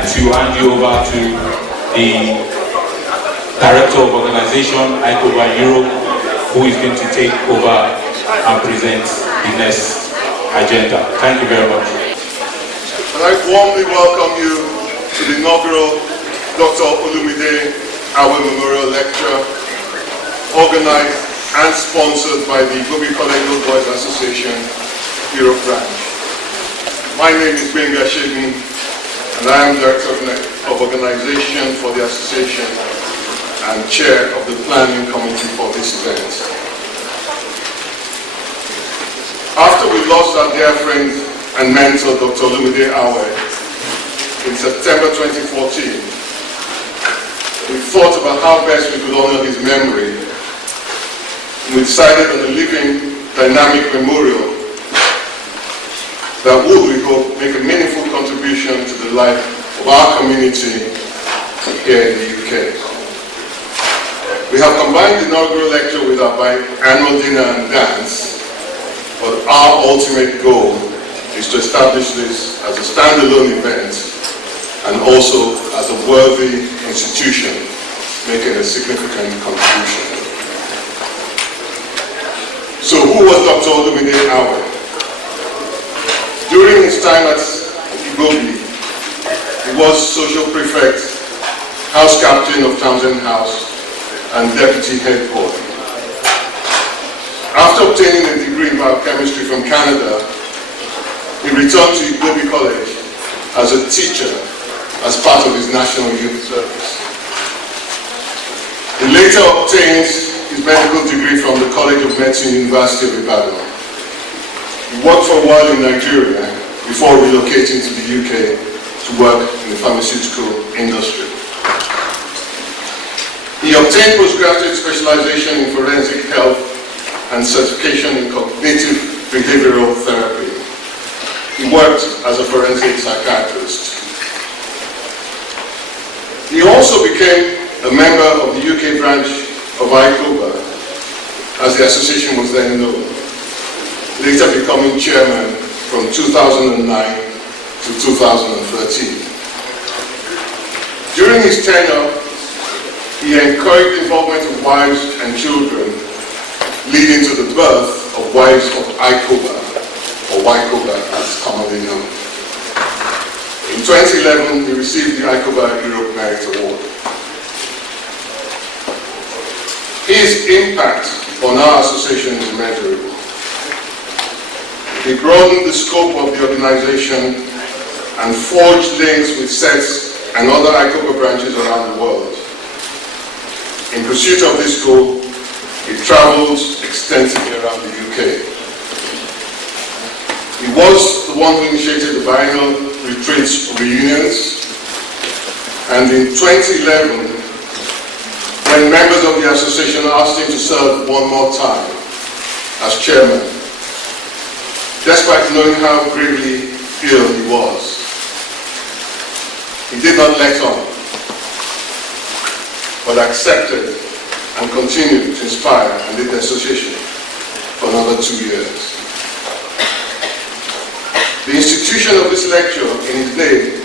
like to hand you over to the Director of Organization, ICOBA Europe, who is going to take over and present the next agenda. Thank you very much. I'd like to warmly welcome you to the inaugural Dr. Olumide Memorial Lecture, organized and sponsored by the ICOBA Collegiate Boys Association, Europe Branch. My name is Benga Shegun, and I am Director of Organization for the Association and Chair of the Planning Committee for this event. After we lost our dear friend and mentor, Dr. Olumide in September 2014, we thought about how best we could honor his memory. We decided on a living, dynamic memorial that would, we hope, make a meaningful contribution to the life of our community here in the UK. We have combined the inaugural lecture with our biannual dinner and dance, but our ultimate goal is to establish this as a standalone event and also as a worthy institution making a significant contribution. So who was Dr. Olumide Awe? During his time at ICOBA, he was social prefect, house captain of Townsend House, and deputy head boy. After obtaining a degree in biochemistry from Canada, he returned to ICOBA College as a teacher as part of his national youth service. He later obtained his medical degree from the College of Medicine, University of Ibadan. He worked for a while in Nigeria before relocating to the UK to work in the pharmaceutical industry. He obtained postgraduate specialization in forensic health and certification in cognitive behavioral therapy. He worked as a forensic psychiatrist. He also became a member of the UK branch of ICOBA, as the association was then known, later becoming chairman from 2009 to 2013. During his tenure, he encouraged the involvement of wives and children, leading to the birth of Wives of ICOBA, or YCOBA as commonly known. In 2011, he received the ICOBA Europe Merit Award. His impact on our association is immeasurable. He broadened the scope of the organization and forged links with SETs and other ICOBA branches around the world. In pursuit of this goal, he traveled extensively around the UK. He was the one who initiated the biennial retreats reunions, and in 2011, when members of the association asked him to serve one more time as chairman, despite knowing how gravely ill he was, he did not let on, but accepted and continued to inspire and lead the association for another 2 years. The institution of this lecture in his name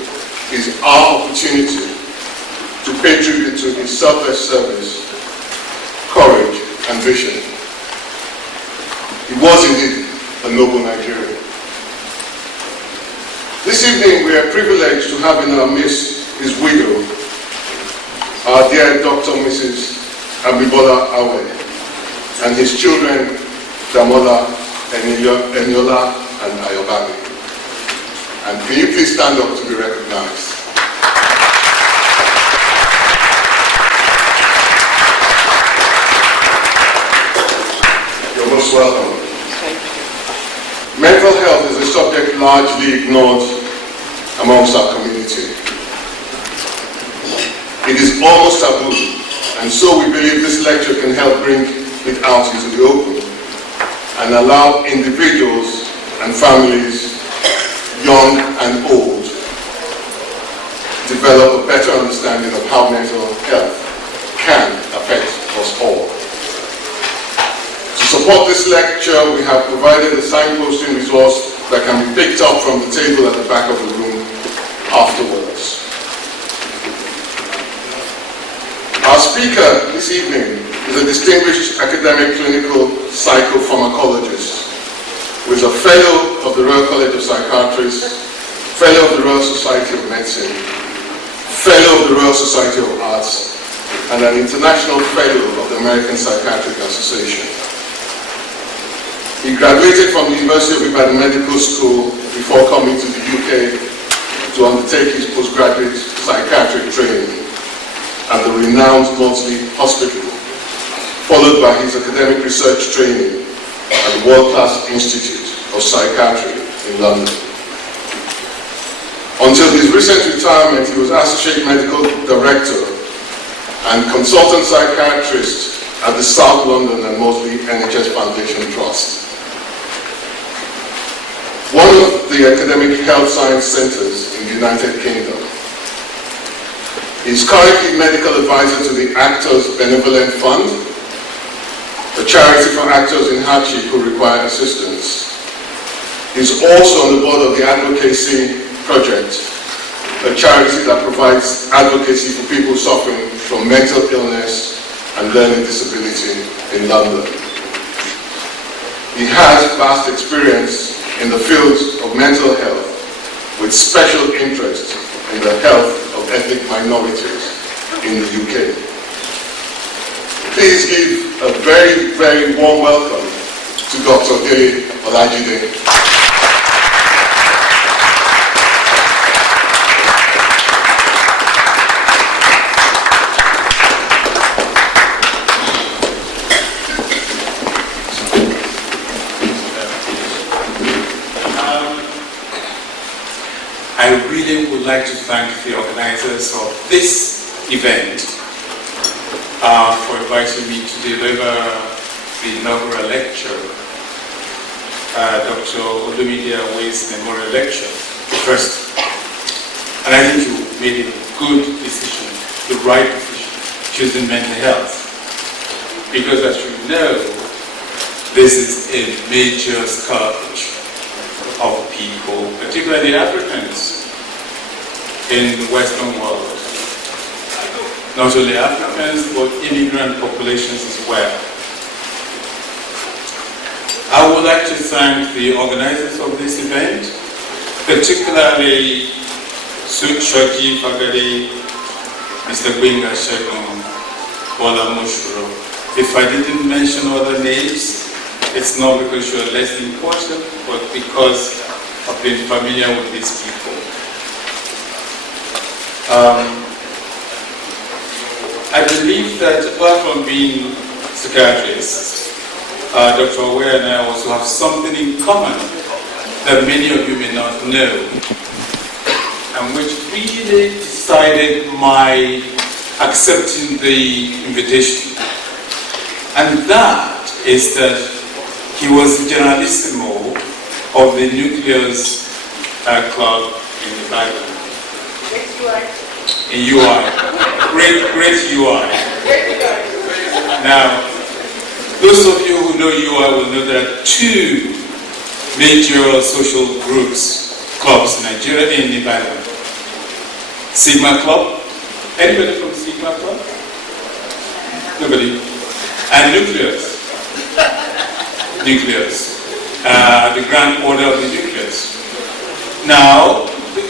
is our opportunity to pay tribute to his selfless service, courage, and vision. He was indeed a noble Nigerian. This evening we are privileged to have in our midst his widow, our dear Dr. Mrs. Abibola Awe, and his children, Damola, Eniola, and Ayobami. And can you please stand up to be recognized? You're most welcome. Mental health is a subject largely ignored amongst our community. It is almost taboo, and so we believe this lecture can help bring it out into the open and allow individuals and families, young and old, develop a better understanding of how mental health can affect us all. To support this lecture, we have provided a signposting resource that can be picked up from the table at the back of the room afterwards. this evening is a distinguished academic clinical psychopharmacologist who is a fellow of the Royal College of Psychiatrists, fellow of the Royal Society of Medicine, fellow of the Royal Society of Arts, and an international fellow of the American Psychiatric Association. He graduated from the University of Ibadan Medical School before coming to the UK to undertake his postgraduate psychiatric training at the renowned Maudsley Hospital, followed by his academic research training at the World-Class Institute of Psychiatry in London. Until his recent retirement, he was Associate Medical Director and Consultant Psychiatrist at the South London and Maudsley NHS Foundation Trust. One of the academic health science centres in the United Kingdom. He is currently medical advisor to the Actors Benevolent Fund, a charity for actors in hardship who require assistance. He is also on the board of the Advocacy Project, a charity that provides advocacy for people suffering from mental illness and learning disability in London. He has vast experience in the fields of mental health, with special interest in the health of ethnic minorities in the UK. Please give a very, very warm welcome to Dr. Olumide. I really would like to thank the organizers of this event for inviting me to deliver the inaugural lecture, Dr. Olumide Awe's memorial lecture, the first. And I think you made a good decision, the right decision, choosing mental health. Because as you know, this is a major scourge of people, particularly Africans in the Western world. Not only Africans, but immigrant populations as well. I would like to thank the organizers of this event, particularly Shoji Fagade, Mr. Gbenga Shegun, Bola Mushro. If I didn't mention other names, it's not because you're less important, but because I've been familiar with these people. I believe that apart from being psychiatrists, Dr. Awe and I also have something in common that many of you may not know, and which really decided my accepting the invitation. And that is that he was the generalissimo of the Nucleus Club in the Bible. In UI. Great UI. Now, those of you who know UI will know there are two major social groups, clubs in Nigeria in the Bible. Sigma Club. Anybody from Sigma Club? Nobody. And Nucleus. The Grand Order of the Nucleus. Now,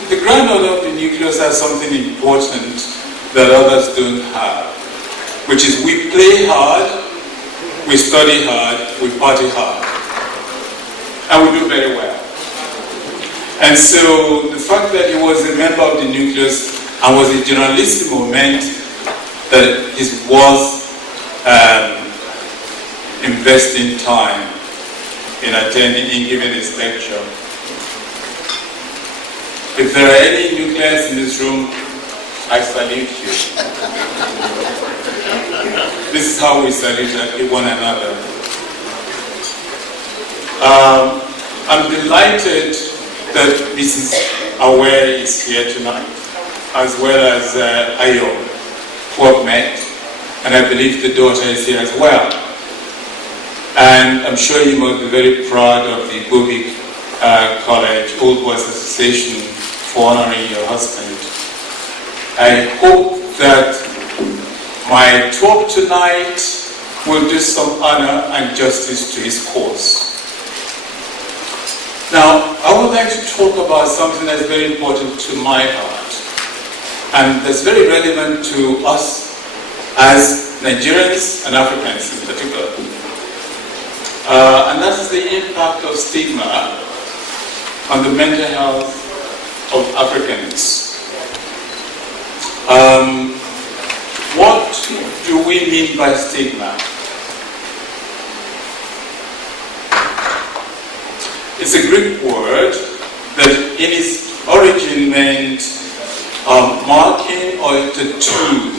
the Grand Order of the Nucleus has something important that others don't have, which is we play hard, we study hard, we party hard, and we do very well. And so the fact that he was a member of the Nucleus and was a generalissimo meant that he was investing time in attending, in giving his lecture. If there are any nuclears in this room, I salute you. This is how we salute one another. I'm delighted that Mrs. Awe is here tonight, as well as Ayo, who I've met, and I believe the daughter is here as well. And I'm sure you must be very proud of the Bobic College Old Boys Association for honoring your husband. I hope that My talk tonight will do some honor and justice to his cause. Now, I would like to talk about something that's very important to my heart and that's very relevant to us as Nigerians and Africans in particular. And that's the impact of stigma on the mental health of Africans. What do we mean by stigma? It's a Greek word that in its origin meant marking or tattoo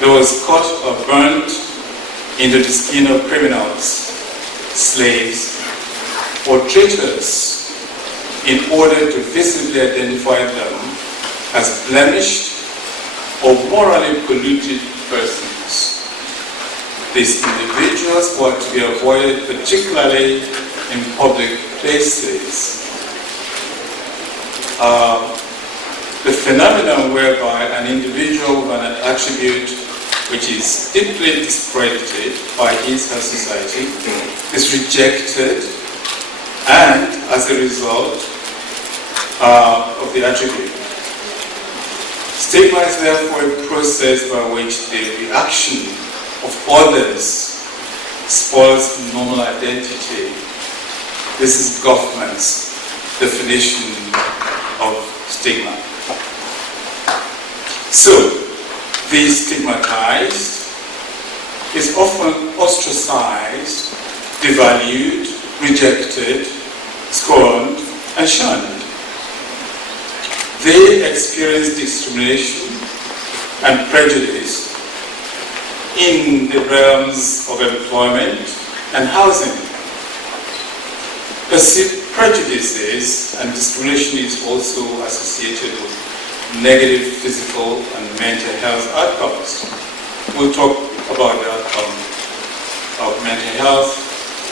that was cut or burnt into the skin of criminals, slaves, or traitors in order to visibly identify them as blemished or morally polluted persons. These individuals were to be avoided, particularly in public places. The phenomenon whereby an individual with an attribute which is deeply discredited by his or society is rejected, and as a result of the attribute. Stigma is therefore a process by which the reaction of others spoils normal identity. This is government's definition of stigma. So, the stigmatized is often ostracized, devalued, rejected, scorned, and shunned. They experience discrimination and prejudice in the realms of employment and housing. Perceived prejudices and discrimination is also associated with negative physical and mental health outcomes. We'll talk about the outcome of mental health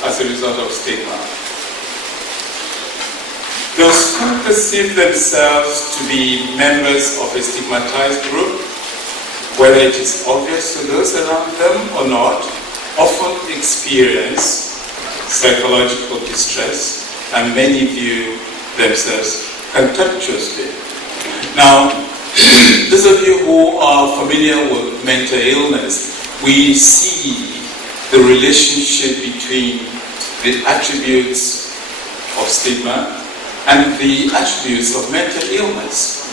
as a result of stigma. Those who perceive themselves to be members of a stigmatized group, whether it is obvious to those around them or not, often experience psychological distress, and many view themselves contemptuously. Now, those of you who are familiar with mental illness, we see the relationship between the attributes of stigma and the attributes of mental illness.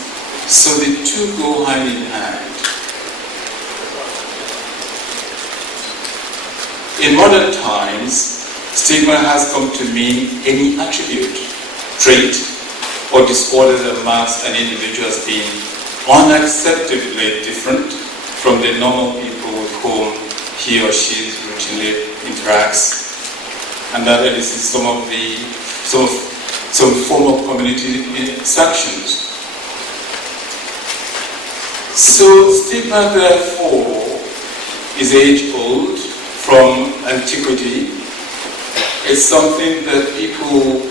So the two go hand in hand. In modern times, stigma has come to mean any attribute, trait, or disorder that marks an individual as being unacceptably different from the normal people with whom he or she routinely interacts, and that it is some form of community sanctions. So stigma, therefore, is age-old from antiquity. It's something that people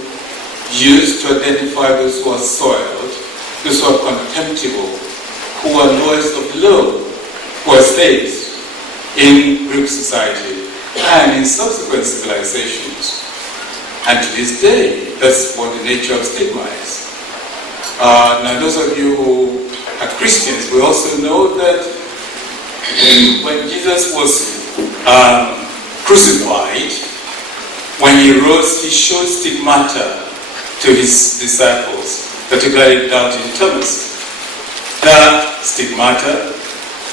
use to identify those who are soiled, those who are contemptible, who are lowest of low, who are slaves in Greek society and in subsequent civilizations. And to this day, that's what the nature of stigma is. Now, those of you who are Christians, we also know that when Jesus was crucified, when he rose, he showed stigmata to his disciples, particularly doubting Thomas. The stigmata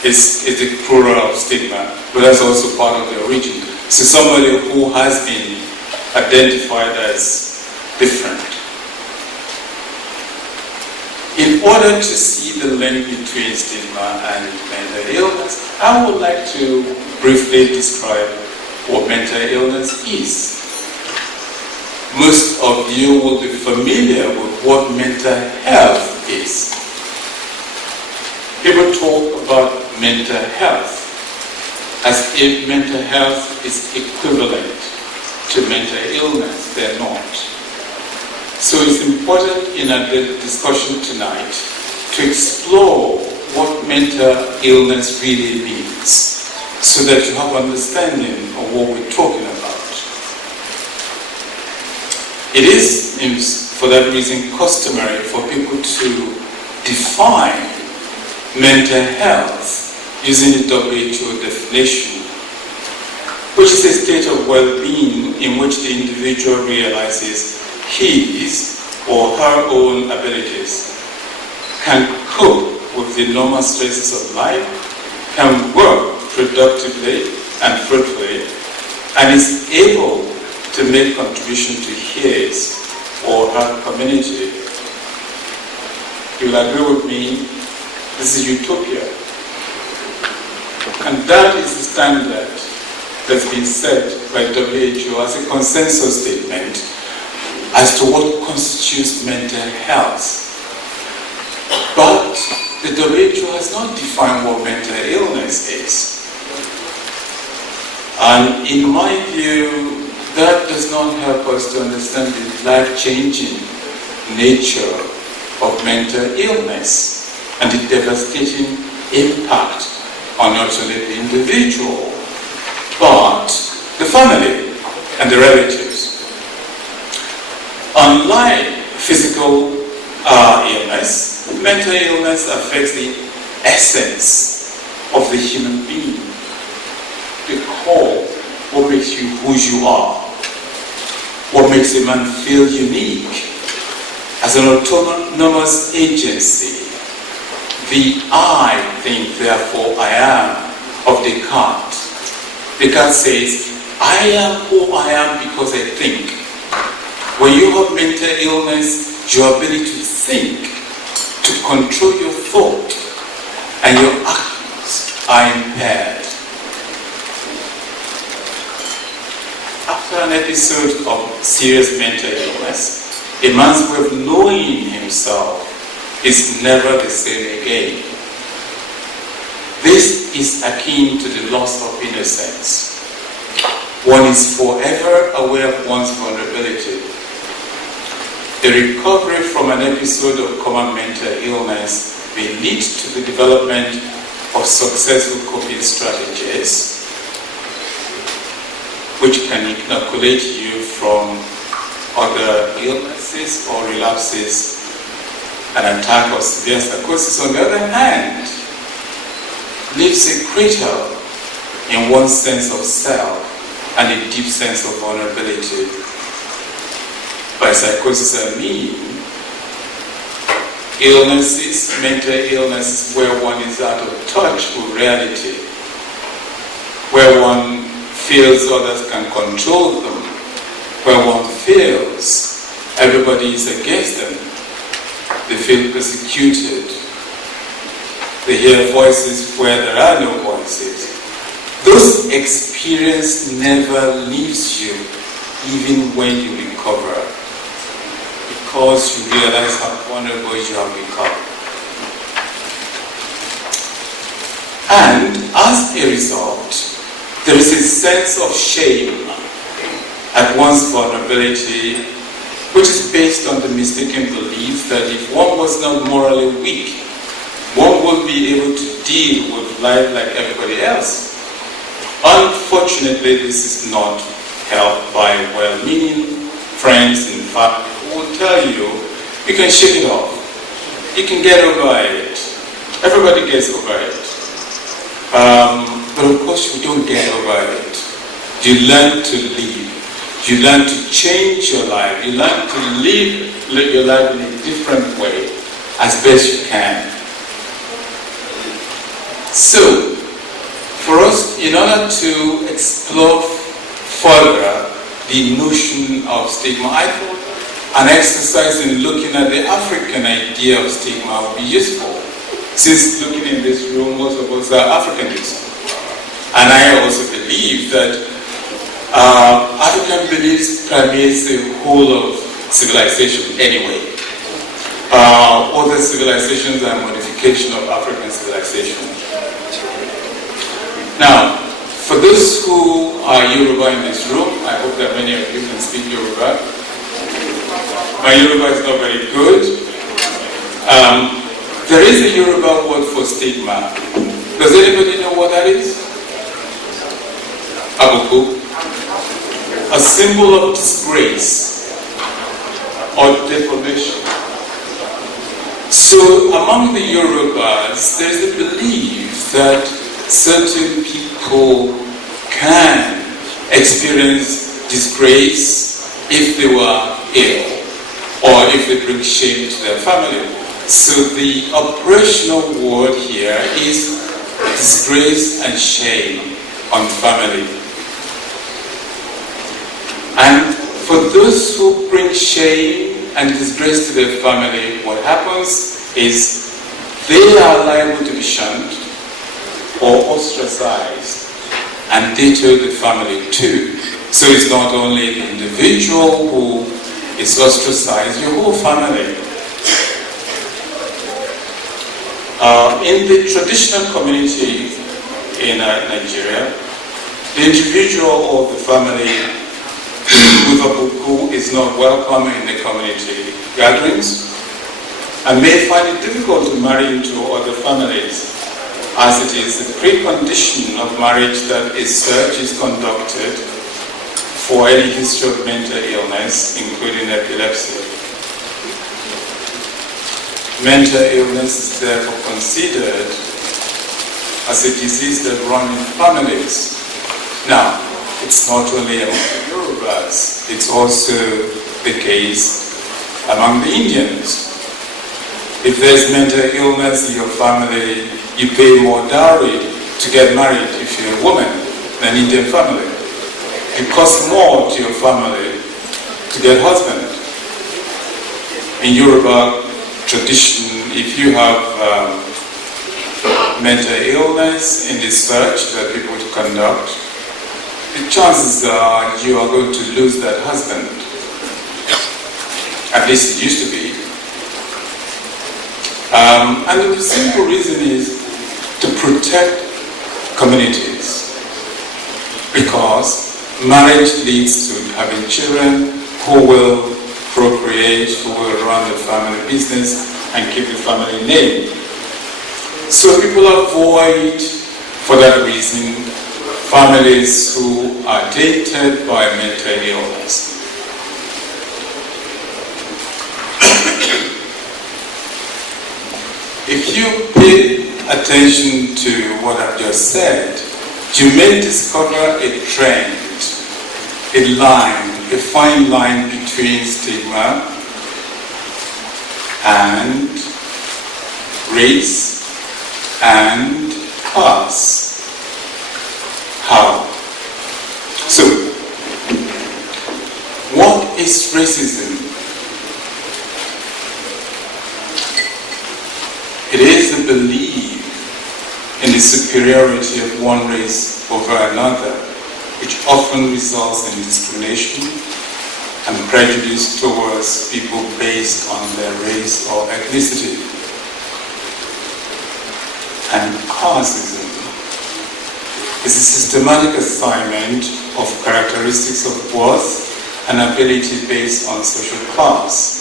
is the plural of stigma, but that's also part of the origin. So somebody who has been identified as different. In order to see the link between stigma and mental illness, I would like to briefly describe what mental illness is. Most of you will be familiar with what mental health is. People talk about mental health as if mental health is equivalent to mental illness. They're not. So it's important in our discussion tonight to explore what mental illness really means, so that you have understanding of what we're talking about. It is, for that reason, customary for people to define mental health using the WHO definition, which is a state of well-being in which the individual realizes his or her own abilities, can cope with the normal stresses of life, can work productively and fruitfully, and is able to make contribution to his or her community. You will agree with me, this is utopia. And that is the standard that's been set by WHO as a consensus statement as to what constitutes mental health. But the WHO has not defined what mental illness is. And in my view, that does not help us to understand the life-changing nature of mental illness and the devastating impact on not only the individual, but the family and the relatives. Unlike physical illness, mental illness affects the essence of the human being, the core, what makes you who you are, what makes a man feel unique as an autonomous agency. The I think, therefore I am of Descartes. Descartes says, I am who I am because I think. When you have mental illness, your ability to think, to control your thought, and your actions are impaired. After an episode of serious mental illness, a man's way of knowing himself is never the same again. This is akin to the loss of innocence. One is forever aware of one's vulnerability. The recovery from an episode of common mental illness may lead to the development of successful coping strategies, which can inoculate you from other illnesses or relapses. An attack of severe psychosis, on the other hand, leaves a crater in one's sense of self and a deep sense of vulnerability. By psychosis I mean illnesses, mental illnesses where one is out of touch with reality, where one feels others can control them, where one feels everybody is against them. They feel persecuted. They hear voices where there are no voices. Those experiences never leaves you, even when you recover, because you realize how vulnerable you have become. And as a result, there is a sense of shame at one's vulnerability, which is based on the mistaken belief that if one was not morally weak, one would be able to deal with life like everybody else. Unfortunately, this is not helped by well-meaning friends and family who will tell you, you can shake it off. You can get over it. Everybody gets over it. But of course, you don't get over it. You learn to live. You learn to change your life. You learn to live your life in a different way as best you can. So, for us, in order to explore further the notion of stigma, I thought an exercise in looking at the African idea of stigma would be useful. Since looking in this room, most of us are Africans. And I also believe that African beliefs permeates the whole of civilization anyway. Other civilizations are a modification of African civilization. Now, for those who are Yoruba in this room, I hope that many of you can speak Yoruba. My Yoruba is not very good. There is a Yoruba word for stigma. Does anybody know what that is? Abuku. A symbol of disgrace or defamation. So among the Yorubas, there is a belief that certain people can experience disgrace if they were ill or if they bring shame to their family. So the operational word here is disgrace and shame on family. And for those who bring shame and disgrace to their family, what happens is they are liable to be shunned or ostracized, and they tell the family too. So it's not only the individual who is ostracized, your whole family. In the traditional community in Nigeria, the individual or the family with a buku is not welcome in the community gatherings and may find it difficult to marry into other families, as it is a precondition of marriage that a search is conducted for any history of mental illness, including epilepsy. Mental illness is therefore considered as a disease that runs in families. Now, it's not only among the Yorubas, it's also the case among the Indians. If there's mental illness in your family, you pay more dowry to get married if you're a woman than Indian family. It costs more to your family to get husband. In Yoruba tradition, if you have mental illness in the search that people conduct, the chances are you are going to lose that husband. At least it used to be. And the simple reason is to protect communities. Because marriage leads to having children who will procreate, who will run the family business and keep the family name. So people avoid, for that reason, families who are tainted by mental illness. If you pay attention to what I've just said, you may discover a trend, a line, a fine line between stigma and race and class. How? So, what is racism? It is the belief in the superiority of one race over another, which often results in discrimination and prejudice towards people based on their race or ethnicity. And classism is a systematic assignment of characteristics of worth and ability based on social class.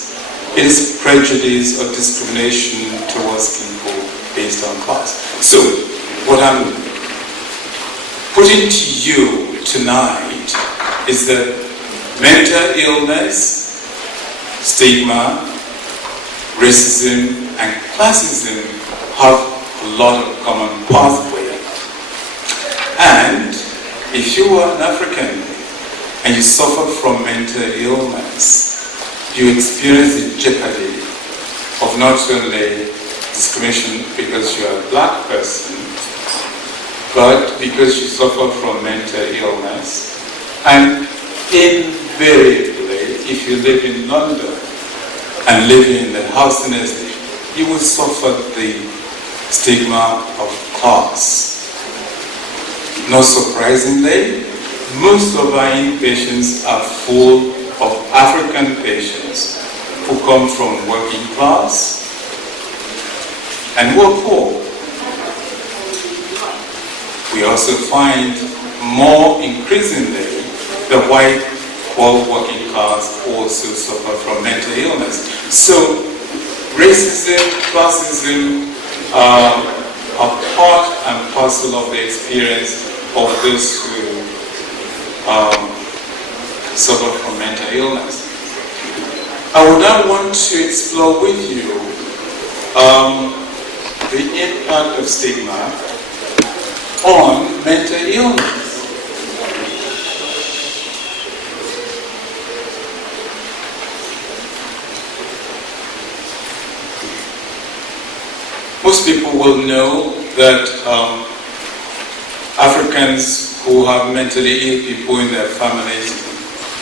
It is prejudice or discrimination towards people based on class. So, what I'm putting to you tonight is that mental illness, stigma, racism, and classism have a lot of common pathway. And if you are an African and you suffer from mental illness, you experience the jeopardy of not only discrimination because you are a black person, but because you suffer from mental illness. And invariably, if you live in London and live in the housing estate, you will suffer the stigma of class. Not surprisingly, most of our inpatients are full of African patients who come from working class and who are poor. We also find more increasingly the white or working class also suffer from mental illness. So racism, classism are part and parcel of the experience of those who suffer from mental illness. I would now want to explore with you the impact of stigma on mental illness. Most people will know that Africans who have mentally ill people in their families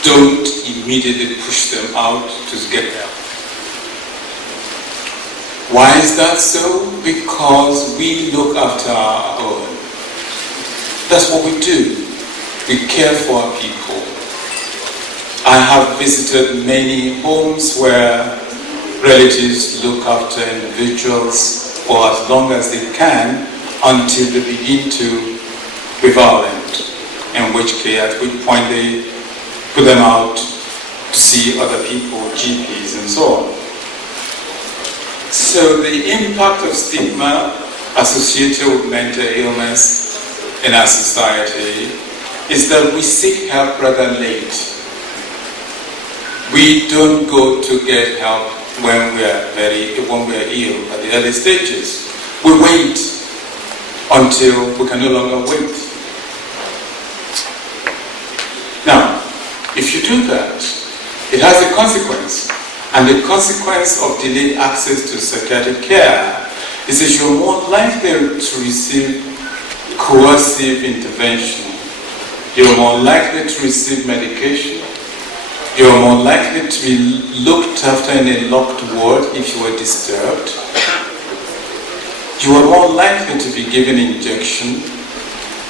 don't immediately push them out to get help. Why is that so? Because we look after our own. That's what we do. We care for our people. I have visited many homes where relatives look after individuals for as long as they can until they begin to be violent, in which case, at which point they put them out to see other people, GPs and so on. So the impact of stigma associated with mental illness in our society is that we seek help rather late. We don't go to get help when we are ill at the early stages. We wait until we can no longer wait. Now, if you do that, it has a consequence. And the consequence of delayed access to psychiatric care is that you're more likely to receive coercive intervention. You're more likely to receive medication. You're more likely to be looked after in a locked ward if you are disturbed. You are more likely to be given injection.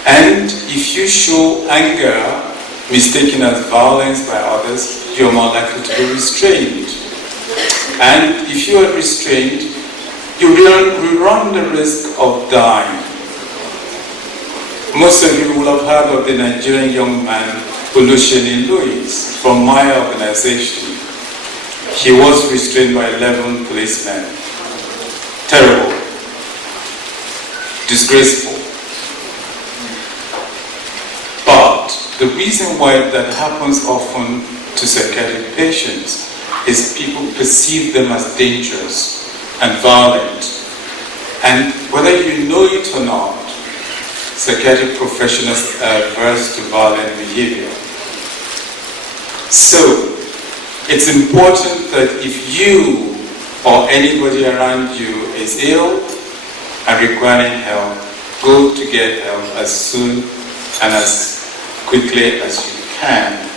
And if you show anger mistaken as violence by others, you're more likely to be restrained. And if you are restrained, you run the risk of dying. Most of you will have heard of the Nigerian young man Olumide Louis from my organization. He was restrained by 11 policemen. Terrible. Disgraceful. But the reason why that happens often to psychiatric patients is people perceive them as dangerous and violent. And whether you know it or not, psychiatric professionals are averse to violent behavior. So, it's important that if you or anybody around you is ill and requiring help, go to get help as soon and as quickly as you can.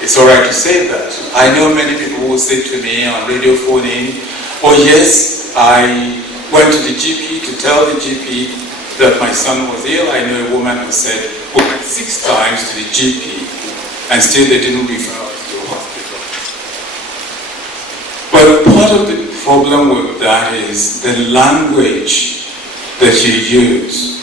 It's alright to say that. I know many people will say to me on radio phoning, oh yes, I went to the GP to tell the GP that my son was ill. I know a woman who said, we went 6 times to the GP and still they didn't refer us to a hospital. But part of the problem with that is the language that you use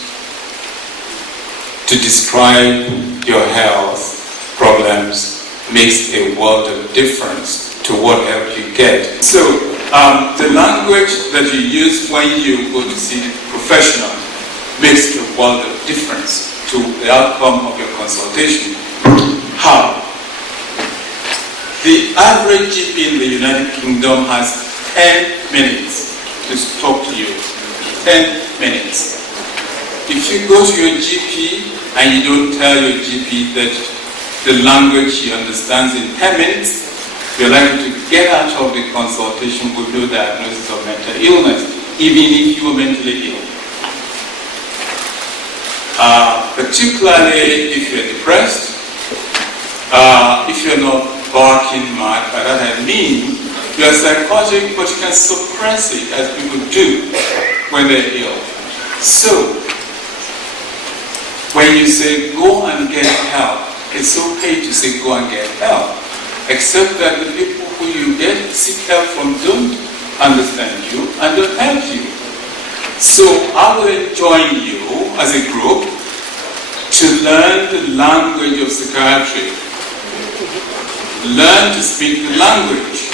to describe your health problems makes a world of difference to what help you get. So, the language that you use when you go to see the professional makes a world of difference to the outcome of your consultation. How? The average GP in the United Kingdom has 10 minutes to talk to you. 10 minutes. If you go to your GP and you don't tell your GP that the language he understands in 10 minutes, you're likely to get out of the consultation with no diagnosis of mental illness, even if you are mentally ill. Particularly if you're depressed, if you're not barking mad, by that I mean you're psychotic, but you can suppress it as people do when they're ill. So, when you say go and get help, it's okay to say go and get help, except that the people who you seek help from don't understand you and don't help you. So I will join you as a group to learn the language of psychiatry. Learn to speak the language.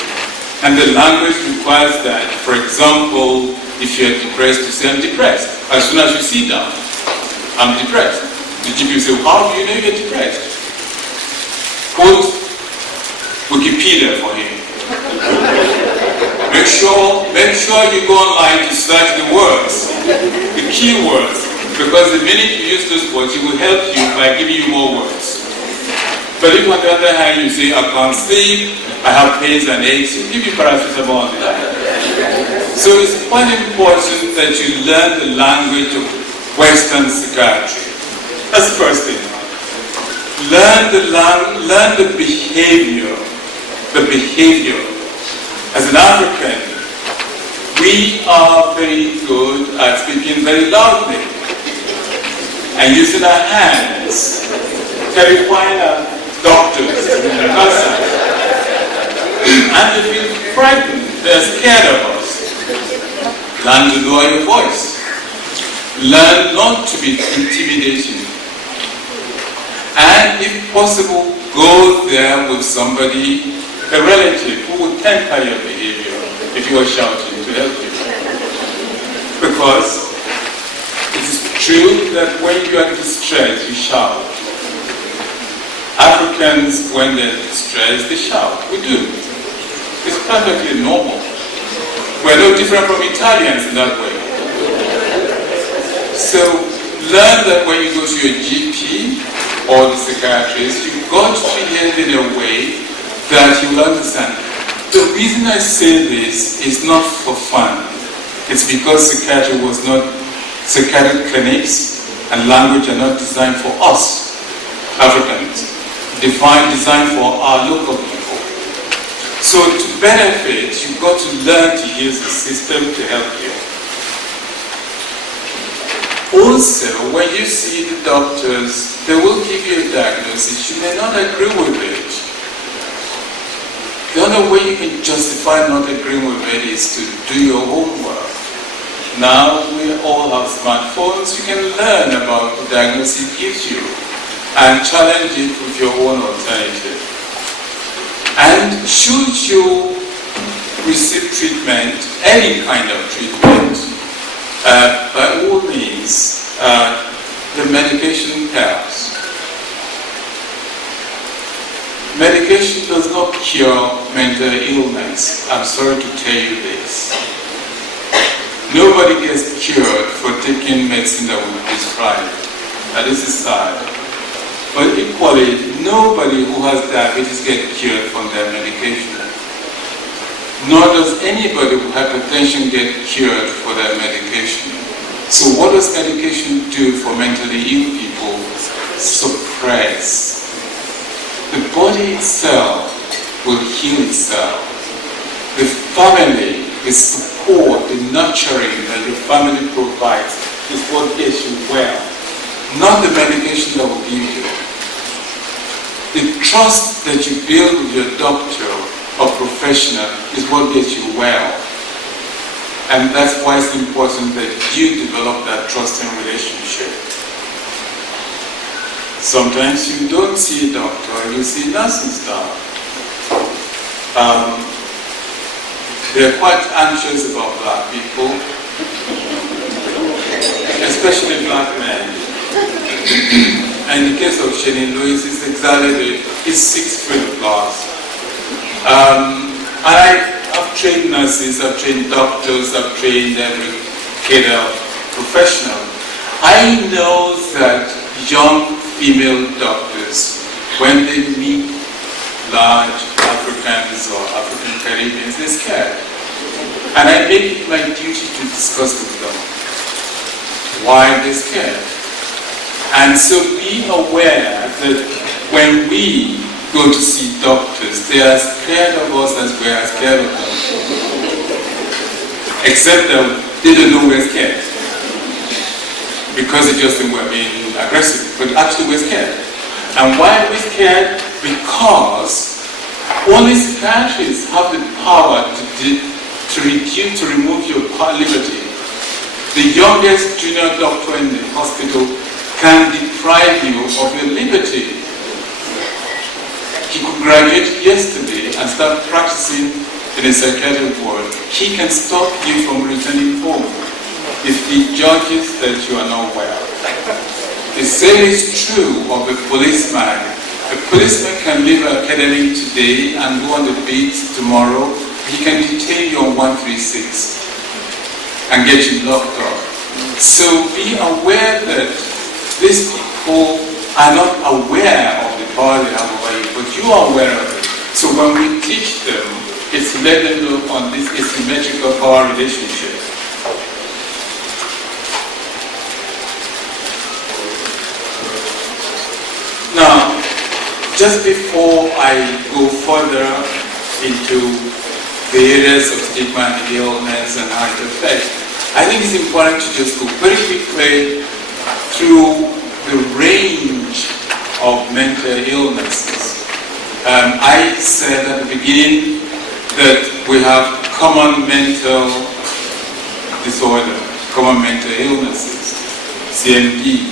And the language requires that. For example, if you're depressed, you say, I'm depressed. As soon as you sit down, I'm depressed. The GP will say, how do you know you're depressed? Quote Wikipedia for him. Make sure you go online to search the words, the key words, because the minute you use those words, it will help you by giving you more words. But if on the other hand you say, I can't sleep, I have pains and aches, you give you paracetamol on that. So it's quite important that you learn the language of Western psychiatry. That's the first thing. Learn the behavior. The behavior. As an African, we are very good at speaking very loudly and using our hands, terrifying our doctors and nurses. And they feel frightened, they're scared of us. Learn to lower your voice. Learn not to be intimidating. And if possible, go there with somebody, a relative, who will temper your behavior if you are shouting to help you. Because it is true that when you are distressed, you shout. Africans, when they're distressed, they shout. We do. It's perfectly normal. We're no different from Italians in that way. So learn that when you go to your GP or the psychiatrist, you've got to behave in a way that you will understand. The reason I say this is not for fun. It's because psychiatric clinics and language are not designed for us, Africans. Designed for our local people. So to benefit, you've got to learn to use the system to help you. Also, when you see the doctors, they will give you a diagnosis. You may not agree with it. The only way you can justify not agreeing with it is to do your homework. Now we all have smartphones. You can learn about the diagnosis it gives you and challenge it with your own alternative. And should you receive treatment, any kind of treatment, by all means, the medication helps. Medication does not cure mental illness. I'm sorry to tell you this. Nobody gets cured for taking medicine that we prescribe. Now this is sad. But equally, nobody who has diabetes gets cured from their medication. Nor does anybody with hypertension get cured for their medication. So what does medication do for mentally ill people? Suppress. The body itself will heal itself. The family, the support, the nurturing that the family provides is what gets you well. Not the medication that will give you. The trust that you build with your doctor or professional is what gets you well. And that's why it's important that you develop that trusting relationship. Sometimes you don't see a doctor, you see nursing staff. They're quite anxious about black people, especially black men. And in the case of Shane Lewis, it's exactly he's 6 foot plus. And I've trained nurses, I've trained doctors, I've trained every kind of professional. I know that young female doctors, when they meet large Africans or African Caribbeans, they're scared. And I make it my duty to discuss with them why they're scared. And so be aware that when we go to see doctors, they are scared of us as we are scared of them. Except that they don't know we're scared. Because they just think we're being aggressive. But actually we're scared. And why are we scared? Because only psychiatrists have the power to remove your liberty. The youngest junior doctor in the hospital can deprive you of your liberty. He could graduate yesterday and start practicing in a psychiatric ward, he can stop you from returning home if he judges that you are not well. The same is true of a policeman. A policeman can leave academy today and go on the beat tomorrow. He can detain you on 136 and get you locked up. So be aware that these people are not aware of the power they have over you, but you are aware of it. So when we teach them, it's to let them know on this asymmetrical power relationship. Now, just before I go further into the areas of stigma and illness and how it affects, I think it's important to just go very quickly through the range of mental illnesses. I said at the beginning that we have common mental disorder, common mental illnesses, CMD.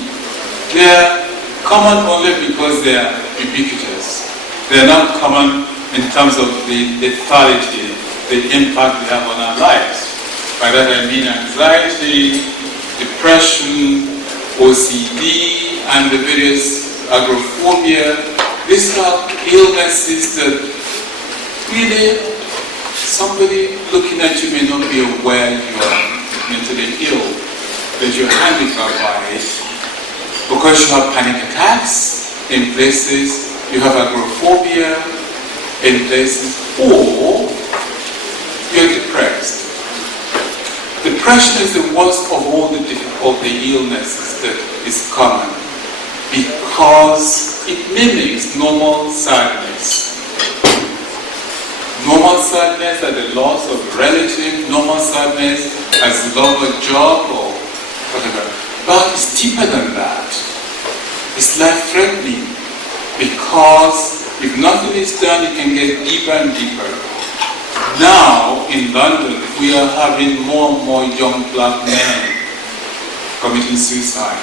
They're common only because they are ubiquitous. They're not common in terms of the lethality, the impact they have on our lives. By that I mean anxiety, depression, OCD, and the various agoraphobia. These are illnesses that really somebody looking at you may not be aware you are mentally ill, that you're handicapped by it, because you have panic attacks in places, you have agoraphobia in places, or you're depressed. Depression is the worst of all the illnesses that is common, because it mimics normal sadness. Normal sadness at the loss of a relative, normal sadness as the loss of a job or whatever. But it's deeper than that. It's life-threatening, because if nothing is done, it can get deeper and deeper. Now, in London, we are having more and more young black men committing suicide.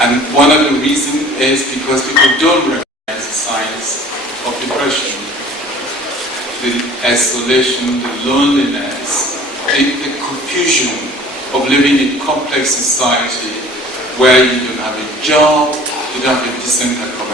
And one of the reasons is because people don't recognize the signs of depression, the isolation, the loneliness, the confusion of living in a complex society where you don't have a job, you don't have a decent accommodation,